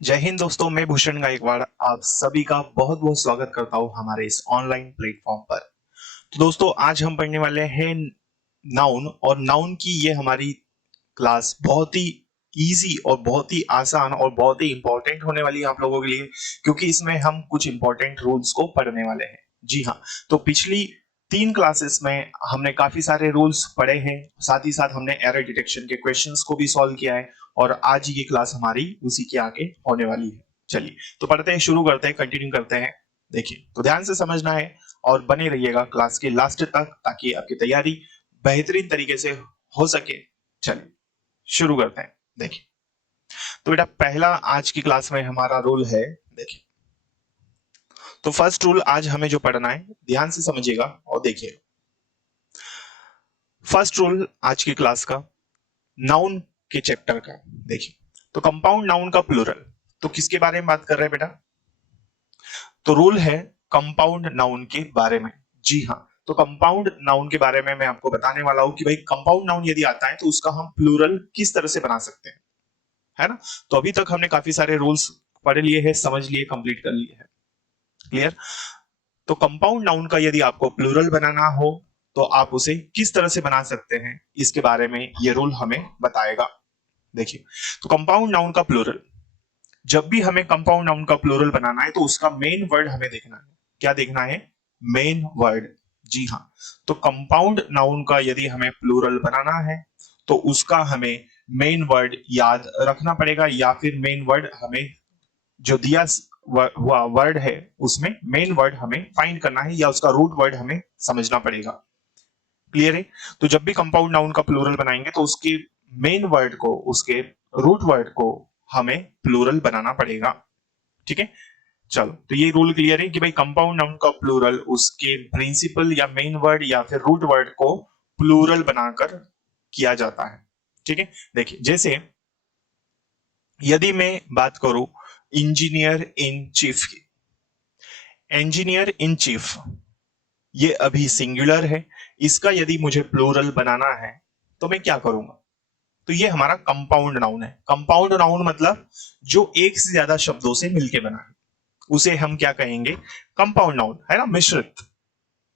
जय हिंद दोस्तों, मैं भूषण गायकवाड़ आप सभी का बहुत बहुत स्वागत करता हूं हमारे इस ऑनलाइन प्लेटफॉर्म पर। तो दोस्तों, आज हम पढ़ने वाले हैं नाउन। और नाउन की ये हमारी क्लास बहुत ही इजी और बहुत ही आसान और बहुत ही इंपॉर्टेंट होने वाली है आप लोगों के लिए, क्योंकि इसमें हम कुछ इंपॉर्टेंट रूल्स को पढ़ने वाले हैं। जी हाँ, तो पिछली 3 क्लासेस में हमने काफी सारे रूल्स पढ़े हैं, साथ ही साथ हमने एरर डिटेक्शन के क्वेश्चंस को भी सॉल्व किया है। और आज ये क्लास हमारी उसी के आगे होने वाली है। चलिए तो पढ़ते हैं, शुरू करते हैं, कंटिन्यू करते हैं। देखिए, तो ध्यान से समझना है और बने रहिएगा क्लास के लास्ट तक, ताकि आपकी तैयारी बेहतरीन तरीके से हो सके। चलिए शुरू करते हैं। देखिए, तो बेटा पहला आज की क्लास में हमारा रूल है। देखिए, तो फर्स्ट रूल आज हमें जो पढ़ना है, ध्यान से समझिएगा और देखिए। फर्स्ट रूल आज की क्लास का, नाउन के चैप्टर का। देखिए, तो कंपाउंड नाउन का प्लूरल, तो किसके बारे में बात कर रहे हैं बेटा? तो रूल है कंपाउंड नाउन के बारे में। जी हाँ, तो कंपाउंड नाउन के बारे में मैं आपको बताने वाला हूं कि भाई कंपाउंड नाउन यदि आता है तो उसका हम प्लूरल किस तरह से बना सकते हैं, है ना। तो अभी तक हमने काफी सारे रूल्स पढ़ लिए हैं, समझ लिए, कंप्लीट कर लिए हैं। क्लियर? तो कंपाउंड नाउन का यदि आपको प्लूरल बनाना हो तो आप उसे किस तरह से बना सकते हैं, इसके बारे में ये रूल हमें बताएगा। देखिए, तो कंपाउंड नाउन का प्लूरल, जब भी हमें कंपाउंड नाउन का प्लूरल बनाना है तो उसका मेन वर्ड हमें देखना है। क्या देखना है? Main word. जी हाँ, तो कंपाउंड नाउन का यदि हमें प्लूरल बनाना है तो उसका हमें मेन वर्ड याद रखना पड़ेगा, या फिर मेन वर्ड हमें जो दिया हुआ वर्ड है उसमें मेन वर्ड हमें फाइंड करना है, या उसका रूट वर्ड हमें समझना पड़ेगा। क्लियर है? तो जब भी कंपाउंड नाउन का प्लूरल बनाएंगे तो उसके मेन वर्ड को, उसके रूट वर्ड को हमें प्लूरल बनाना पड़ेगा। ठीक है, चलो, तो ये रूल क्लियर है कि भाई कंपाउंड नाउन का प्लूरल उसके प्रिंसिपल या मेन वर्ड या फिर रूट वर्ड को प्लूरल बनाकर किया जाता है। ठीक है, देखिए, जैसे यदि मैं बात करूं इंजीनियर इन चीफ की, इंजीनियर इन चीफ ये अभी सिंगुलर है, इसका यदि मुझे प्लूरल बनाना है तो मैं क्या करूंगा? तो ये हमारा कंपाउंड नाउन है। कंपाउंड नाउन मतलब जो एक से ज्यादा शब्दों से मिलके बना है, उसे हम क्या कहेंगे? कंपाउंड नाउन, है ना। मिश्रित,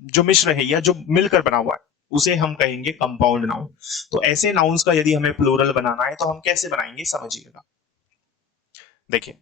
जो मिश्र है या जो मिलकर बना हुआ है, उसे हम कहेंगे कंपाउंड नाउन। तो ऐसे नाउन्स का यदि हमें प्लूरल बनाना है तो हम कैसे बनाएंगे, समझिएगा। देखिए,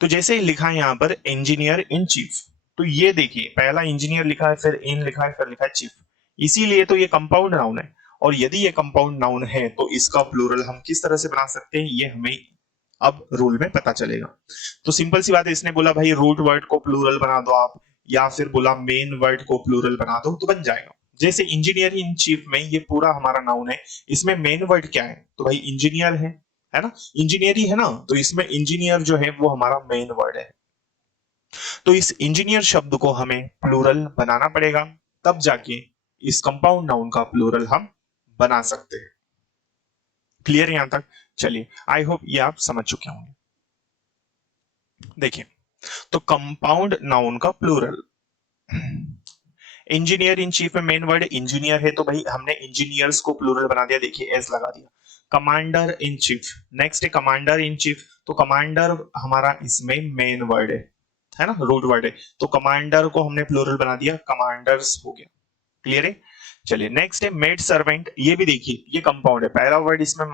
तो जैसे लिखा है यहां पर इंजीनियर इन चीफ, तो ये देखिए, पहला इंजीनियर लिखा है, फिर इन लिखा है, फिर लिखा है चीफ, इसीलिए तो ये कंपाउंड नाउन है। और यदि ये कंपाउंड नाउन है तो इसका प्लूरल हम किस तरह से बना सकते हैं, ये हमें अब रूल में पता चलेगा। तो सिंपल सी बात है, इसने बोला भाई रूट वर्ड को प्लूरल बना दो आप, या फिर बोला मेन वर्ड को प्लूरल बना दो, तो बन जाएगा। जैसे इंजीनियर इन चीफ में ये पूरा हमारा नाउन है, इसमें मेन वर्ड क्या है? तो भाई इंजीनियर है ना, इंजीनियर ही है ना, तो इसमें इंजीनियर जो है वो हमारा मेन वर्ड है। तो इस इंजीनियर शब्द को हमें प्लूरल बनाना पड़ेगा, तब जाके इस कंपाउंड नाउन का प्लूरल हम बना सकते हैं। क्लियर है यहां तक? चलिए, आई होप ये आप समझ चुके होंगे। देखिए, तो कंपाउंड नाउन का प्लूरल, इंजीनियर इन चीफ में मेन वर्ड इंजीनियर है, तो भाई हमने इंजीनियर्स को प्लूरल बना दिया, देखिए एस लगा दिया। कमांडर इन चीफ, नेक्स्ट है कमांडर इन चीफ, तो कमांडर हमारा इसमें मेन वर्ड है ना, रूट वर्ड है, तो कमांडर को हमने प्लूरल बना दिया, कमांडर्स हो गया। क्लियर है? चलिए, नेक्स्ट है मेड सर्वेंट, ये भी देखिए ये कंपाउंड है, पहला वर्ड इसमें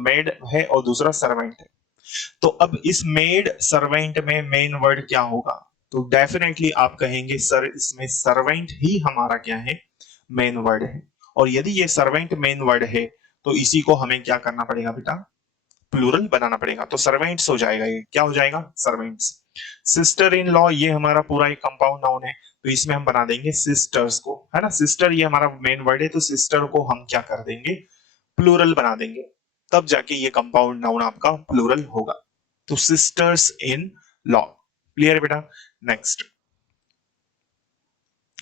मेड है और दूसरा सर्वेंट है। तो अब इस मेड सर्वेंट में मेन वर्ड क्या होगा? तो डेफिनेटली आप कहेंगे सर इसमें सर्वेंट ही हमारा क्या है? मेन वर्ड है। और यदि ये सर्वेंट मेन वर्ड है तो इसी को हमें क्या करना पड़ेगा बेटा? प्लूरल बनाना पड़ेगा। तो सर्वेंट्स हो जाएगा, ये क्या हो जाएगा? सर्वेंट्स। सिस्टर इन लॉ, ये हमारा पूरा एक कंपाउंड नाउन है, तो इसमें हम बना देंगे सिस्टर्स को, है ना। सिस्टर ये हमारा मेन वर्ड है, तो सिस्टर को हम क्या कर देंगे? प्लूरल बना देंगे, तब जाके ये कंपाउंड नाउन आपका प्लूरल होगा। तो सिस्टर्स इन लॉ। क्लियर है बेटा? नेक्स्ट,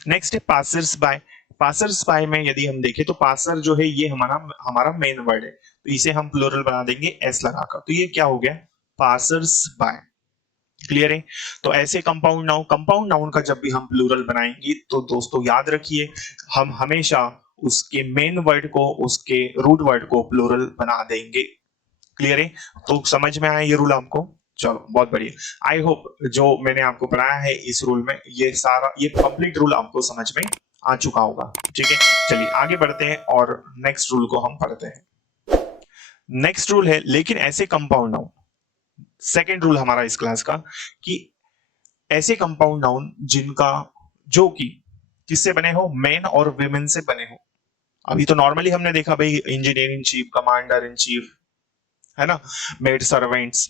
नेक्स्ट है पासर्स बाय। पासर्स बाय में यदि हम देखें तो पासर जो है ये हमारा हमारा मेन वर्ड है, तो इसे हम प्लूरल बना देंगे एस लगाकर, तो ये क्या हो गया? Passers bye. क्लियर है? तो ऐसे कंपाउंड नाउन का जब भी हम प्लूरल बनाएंगे तो दोस्तों याद रखिए, हम हमेशा उसके मेन वर्ड को, उसके रूट वर्ड को प्लूरल बना देंगे। क्लियर है? तो समझ में आया ये रूल आपको? चलो बहुत बढ़िया। आई होप जो मैंने आपको पढ़ाया है इस रूल में ये सारा ये कंप्लीट रूल आपको समझ में आ चुका होगा। ठीक है, चलिए आगे बढ़ते हैं और नेक्स्ट रूल को हम पढ़ते हैं। नेक्स्ट रूल है लेकिन ऐसे कंपाउंड नाउन, सेकेंड रूल हमारा इस क्लास का, कि ऐसे कंपाउंड नाउन जिनका जो कि किससे बने हो, मेन और विमेन से बने हो। अभी तो नॉर्मली हमने देखा भाई engineer in chief, commander in chief, है ना, मेड सर्वेंट्स,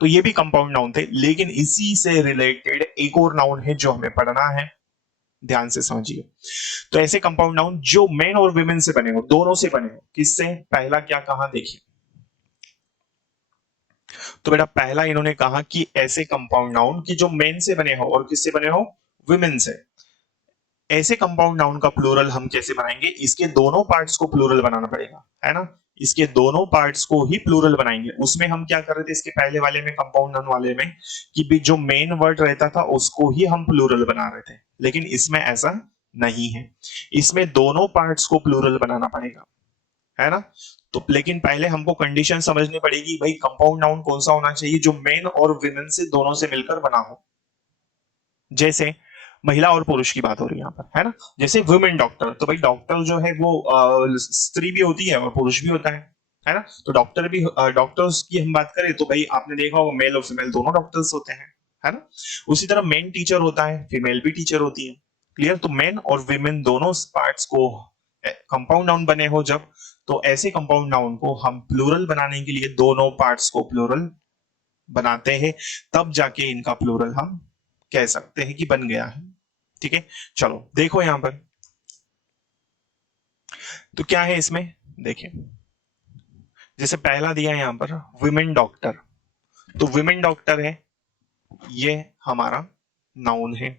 तो ये भी कंपाउंड नाउन थे। लेकिन इसी से रिलेटेड एक और नाउन है जो हमें पढ़ना है, ध्यान से समझिए। तो ऐसे कंपाउंड नाउन जो मेन और विमेन से बने हो, दोनों से बने हो। किससे? पहला क्या कहा देखिए, तो बेटा पहला इन्होंने कहा कि ऐसे कंपाउंड नाउन कि जो मेन से बने हो और किससे बने हो, विमेन से। ऐसे कंपाउंड नाउन का प्लूरल हम कैसे बनाएंगे, इसके दोनों पार्ट्स को प्लूरल बनाना पड़ेगा, है ना, इसके दोनों पार्ट्स को ही प्लूरल बनाएंगे। उसमें हम क्या कर रहे थे इसके पहले वाले में, कंपाउंड नाउन वाले में, कि जो मेन वर्ड रहता था उसको ही हम प्लूरल बना रहे थे, लेकिन इसमें ऐसा नहीं है, इसमें दोनों पार्ट्स को प्लूरल बनाना पड़ेगा, है ना। तो लेकिन पहले हमको कंडीशन समझनी पड़ेगी, भाई कंपाउंड नाउन कौन सा होना चाहिए जो मेन और विमेन से दोनों से मिलकर बना हो। जैसे महिला और पुरुष की बात हो रही है यहाँ पर, है ना, जैसे वुमेन डॉक्टर, तो भाई डॉक्टर जो है वो स्त्री भी होती है और पुरुष भी होता है ना। तो डॉक्टर भी, डॉक्टर्स की हम बात करें तो भाई आपने देखा होगा मेल और फीमेल दोनों डॉक्टर्स होते हैं, है ना। उसी तरह मेन टीचर होता है, फीमेल भी टीचर होती है, क्लियर। तो मेन और विमेन दोनों पार्ट्स को कंपाउंड नाउन बने हो जब, तो ऐसे कंपाउंड नाउन को हम प्लूरल बनाने के लिए दोनों पार्ट्स को प्लूरल बनाते हैं, तब जाके इनका प्लूरल हम कह सकते हैं कि बन गया है। ठीक है, चलो देखो यहां पर तो क्या है इसमें, देखिए जैसे पहला दिया है यहां पर विमेन डॉक्टर, तो विमेन डॉक्टर है, ये हमारा नाउन है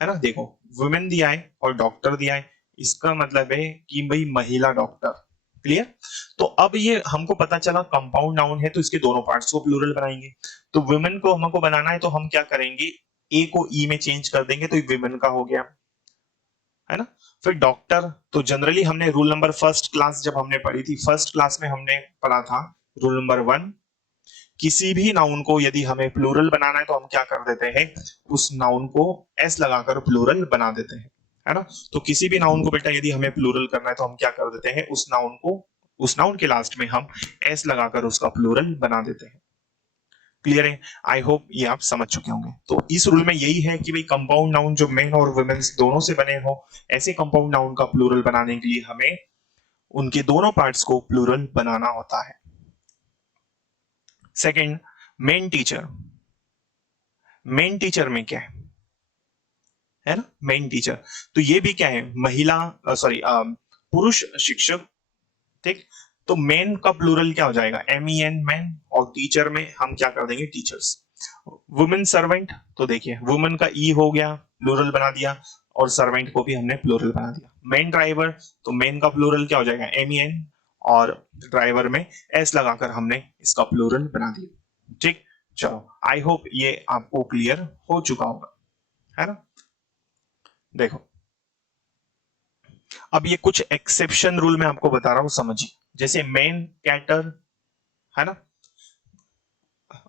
ना। देखो वुमेन दिया है और डॉक्टर दिया है, इसका मतलब है कि भाई महिला डॉक्टर, क्लियर। तो अब ये हमको पता चला कंपाउंड नाउन है तो इसके दोनों पार्ट्स को प्लूरल बनाएंगे। तो वुमेन को हमको बनाना है तो हम क्या करेंगे, ए को ई में चेंज कर देंगे तो विमेन का हो गया, है ना। फिर डॉक्टर, तो जनरली हमने रूल नंबर फर्स्ट क्लास जब हमने पढ़ी थी, फर्स्ट क्लास में हमने पढ़ा था रूल नंबर 1, किसी भी नाउन को यदि हमें प्लूरल बनाना है तो हम क्या कर देते हैं, उस नाउन को एस लगाकर प्लूरल बना देते हैं, है ना। तो किसी भी नाउन को बेटा यदि हमें प्लूरल करना है तो हम क्या कर देते हैं, उस नाउन को, उस नाउन के लास्ट में हम एस लगाकर उसका प्लूरल बना देते हैं। क्लियर है, आई होप ये आप समझ चुके होंगे। तो इस रूल में यही है कि भाई कंपाउंड नाउन जो मेन और वुमेन्स दोनों से बने हो, ऐसे कंपाउंड नाउन का प्लूरल बनाने के लिए हमें उनके दोनों पार्ट्स को प्लूरल बनाना होता है। Second, main teacher, main teacher में क्या है ना, मेन टीचर, तो ये भी क्या है, महिला, सॉरी पुरुष शिक्षक, ठीक। तो मेन का प्लूरल क्या हो जाएगा, MEN, मैन, और टीचर में हम क्या कर देंगे, टीचर्स। वुमेन सर्वेंट, तो देखिए वुमेन का ई हो गया, प्लूरल बना दिया, और सर्वेंट को भी हमने प्लूरल बना दिया। मेन ड्राइवर, तो मेन का प्लूरल क्या हो जाएगा, MEN, और ड्राइवर में एस लगाकर हमने इसका प्लूरल बना दिया। ठीक, चलो आई होप ये आपको क्लियर हो चुका होगा, है ना। देखो अब ये कुछ एक्सेप्शन रूल मैं आपको बता रहा हूं, समझिए। जैसे मेन कैटर, है ना,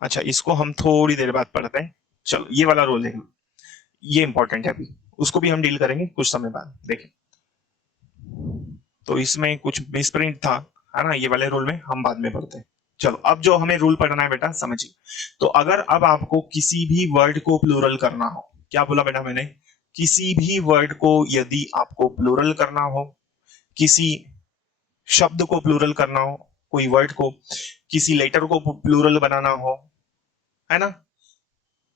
अच्छा इसको हम थोड़ी देर बाद पढ़ते हैं। चलो ये वाला रूल देखो, ये इंपॉर्टेंट है, अभी उसको भी हम डील करेंगे कुछ समय बाद। देखें तो इसमें कुछ मिसप्रिंट था, है ना, ये वाले रूल में हम बाद में पढ़ते हैं। चलो अब जो हमें रूल पढ़ना है बेटा समझिए। तो अगर अब आपको किसी भी वर्ड को प्लूरल करना हो, क्या बोला बेटा मैंने, किसी भी वर्ड को यदि आपको प्लूरल करना हो, किसी शब्द को प्लूरल करना हो, कोई वर्ड को, किसी लेटर को प्लूरल बनाना हो, है ना,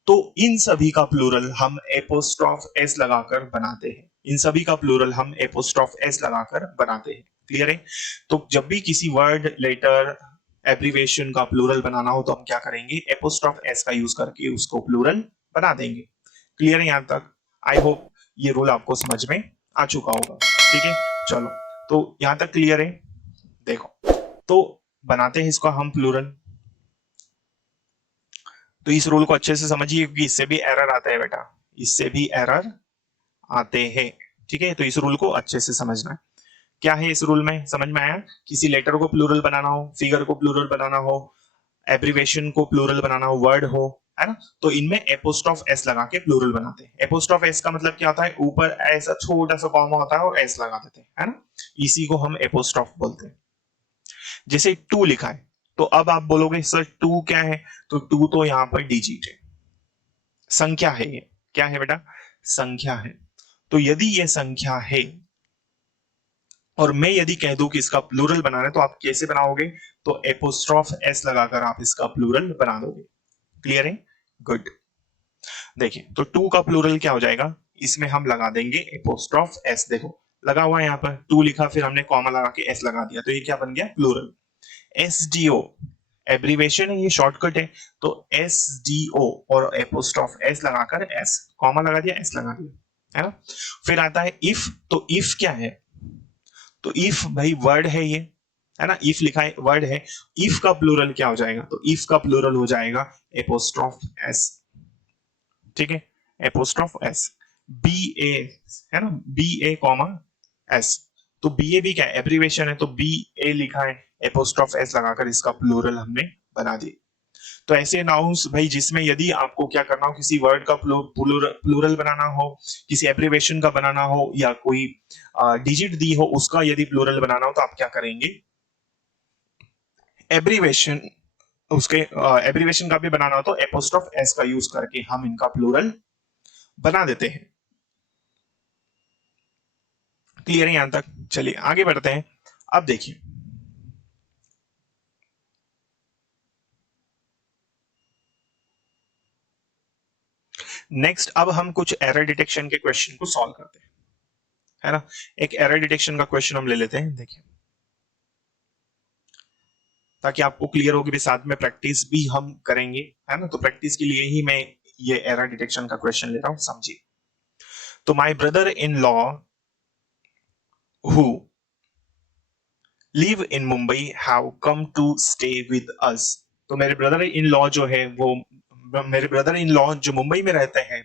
तो इन सभी का प्लूरल हम एपोस्ट्रॉफ एस लगाकर बनाते हैं। इन सभी का प्लूरल हम एपोस्ट्रॉफ एस लगाकर बनाते हैं। क्लियर है। तो जब भी किसी वर्ड, लेटर, एब्रीवेशन का प्लूरल बनाना हो तो हम क्या करेंगे, एपोस्ट्रॉफ एस का यूज करके उसको प्लूरल बना देंगे। क्लियर है यहां तक, आई होप ये रूल आपको समझ में आ चुका होगा। ठीक है, चलो तो यहां तक क्लियर है। देखो तो बनाते हैं इसका हम प्लूरल, तो इस रूल को अच्छे से समझिए क्योंकि इससे भी एरर आता है बेटा, इससे भी एरर आते हैं। ठीक है, तो इस रूल को अच्छे से समझना है। क्या है इस रूल में, समझ में आया, किसी लेटर को प्लूरल बनाना हो, फिगर को प्लूरल बनाना हो, एब्रीवेशन को प्लूरल बनाना हो, वर्ड हो, है ना, तो इनमें एपोस्ट्रोफ एस लगा के प्लूरल बनाते हैं। एपोस्ट्रोफ एस का मतलब क्या होता है, ऊपर ऐसा छोटा सा कॉमा होता है और एस लगा देते हैं, है ना, इसी को हम एपोस्ट्रोफ बोलते हैं। जैसे टू लिखा है, तो अब आप बोलोगे सर टू क्या है, तो टू तो यहां पर डिजिट है, संख्या है, ये क्या है बेटा, संख्या है। तो यदि ये संख्या है और मैं यदि कह दूं कि इसका प्लूरल बनाना है, तो आप कैसे बनाओगे, तो एपोस्ट्रोफ एस लगाकर आप इसका प्लूरल बना दोगे। क्लियर है, गुड। देखिए तो टू का प्लूरल क्या हो जाएगा, इसमें हम लगा देंगे एपोस्ट्रोफ एस, देखो लगा हुआ है यहाँ पर, टू लिखा फिर हमने कॉमा लगा के एस लगा दिया, तो ये क्या बन गया, प्लूरल। एसडीओ एब्रीवेशन है, ये शॉर्टकट है, तो एसडीओ और एपोस्ट्रोफ एस लगाकर एस, कॉमा लगा दिया, एस लगा दिया, है ना। फिर आता है इफ, तो इफ क्या है, तो इफ भाई वर्ड है ये, है ना, इफ लिखा है वर्ड है, इफ का प्लूरल क्या हो जाएगा, तो इफ का प्लूरल हो जाएगा एपोस्ट्रोफ एस, ठीक है, एपोस्ट्रोफ एस, बी ए, है ना, बी ए कॉमा एस, तो बी ए भी क्या है, एब्रीवेशन है, तो बी ए लिखा है, एपोस्ट्रोफ एस लगाकर इसका प्लूरल हमने बना दिया। तो ऐसे नाउन्स भाई जिसमें यदि आपको क्या करना हो, किसी वर्ड का प्लूरल बनाना हो, किसी एब्रीवेशन का बनाना हो, या कोई डिजिट दी हो उसका यदि प्लूरल बनाना हो, तो आप क्या करेंगे, एब्रीवेशन, उसके एब्रीवेशन का भी बनाना हो तो एपोस्ट्रोफ एस का यूज करके हम इनका प्लूरल बना देते हैं। क्लियर है यहां तक, चलिए आगे बढ़ते हैं। अब देखिए नेक्स्ट, अब हम कुछ एरर डिटेक्शन के क्वेश्चन को सॉल्व करते हैं, है ना। एक एरर डिटेक्शन का क्वेश्चन हम ले लेते हैं, देखिए ताकि आपको क्लियर हो कि साथ में प्रैक्टिस भी हम करेंगे, है ना, तो प्रैक्टिस के लिए ही मैं ये एरर डिटेक्शन का क्वेश्चन ले रहा हूं, समझिए। तो my brother in law who live in Mumbai have come to stay with us, तो मेरे ब्रदर इन लॉ जो है वो, मेरे ब्रदर इन लॉ जो मुंबई में रहते हैं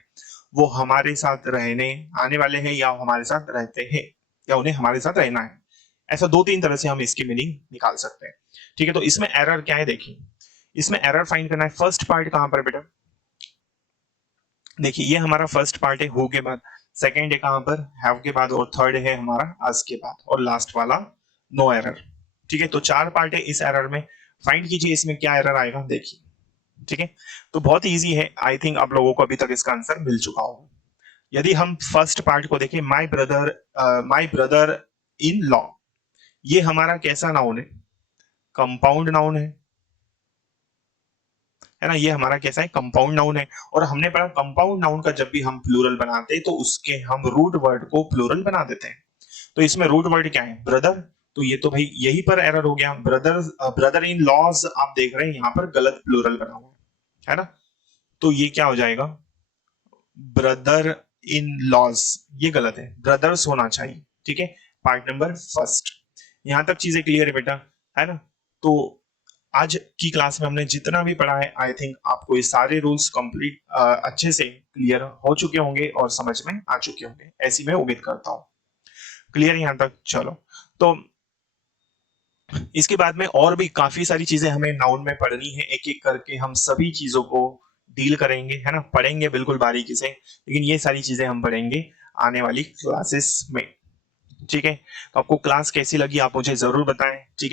वो हमारे साथ रहने आने वाले हैं, या हमारे साथ रहते हैं, या उन्हें हमारे साथ रहना है। ऐसा दो तीन तरह से हम इसकी मीनिंग निकाल सकते हैं, ठीक है। तो इसमें एरर क्या है, देखिए इसमें एरर फाइंड करना है। फर्स्ट पार्ट कहां पर बेटा, देखिए ये हमारा फर्स्ट पार्ट है हु के बाद, सेकंड है कहां पर, हैव के बाद, और थर्ड है हमारा अस के बाद, और लास्ट वाला नो एरर, ठीक है। तो चार पार्ट है इस एरर में, फाइंड कीजिए इसमें क्या एरर आएगा, देखिए, ठीक है। तो बहुत इजी है, आई थिंक आप लोगों को अभी तक इसका आंसर मिल चुका होगा। यदि हम फर्स्ट पार्ट को देखें, माय ब्रदर इन लॉ, ये हमारा कैसा नाउन है, कंपाउंड नाउन है ना, ये हमारा कैसा है, कंपाउंड नाउन है। और हमने पढ़ा कंपाउंड नाउन का जब भी हम प्लूरल बनाते हैं तो उसके हम रूट वर्ड को प्लूरल बना देते हैं। तो इसमें रूट वर्ड क्या है, ब्रदर, तो ये तो भाई यही पर एरर हो गया, ब्रदर इन लॉज आप देख रहे हैं यहाँ पर गलत प्लूरल बना हुआ है ना, तो ये क्या हो जाएगा, ब्रदर इन लॉज, ये गलत है, ब्रदर्स होना चाहिए, ठीक है। पार्ट नंबर फर्स्ट, यहां तक चीजें क्लियर है बेटा, है ना। तो आज की क्लास में हमने जितना भी पढ़ा है, आई थिंक आपको ये सारे रूल्स कंप्लीट अच्छे से क्लियर हो चुके होंगे और समझ में आ चुके होंगे, ऐसी मैं उम्मीद करता हूं। क्लियर यहां तक, चलो। तो इसके बाद में और भी काफी सारी चीजें हमें नाउन में पढ़नी है, एक एक करके हम सभी चीजों को डील करेंगे, है ना, पढ़ेंगे बिल्कुल बारीकी से, लेकिन ये सारी चीजें हम पढ़ेंगे आने वाली क्लासेस में, ठीक है। तो आपको क्लास कैसी लगी आप मुझे जरूर बताएं, ठीक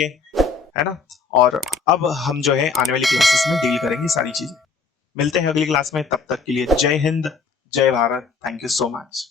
है ना। और अब हम जो है आने वाली क्लासेस में डील करेंगे सारी चीजें। मिलते हैं अगली क्लास में, तब तक के लिए जय हिंद, जय Bharat, thank you so much.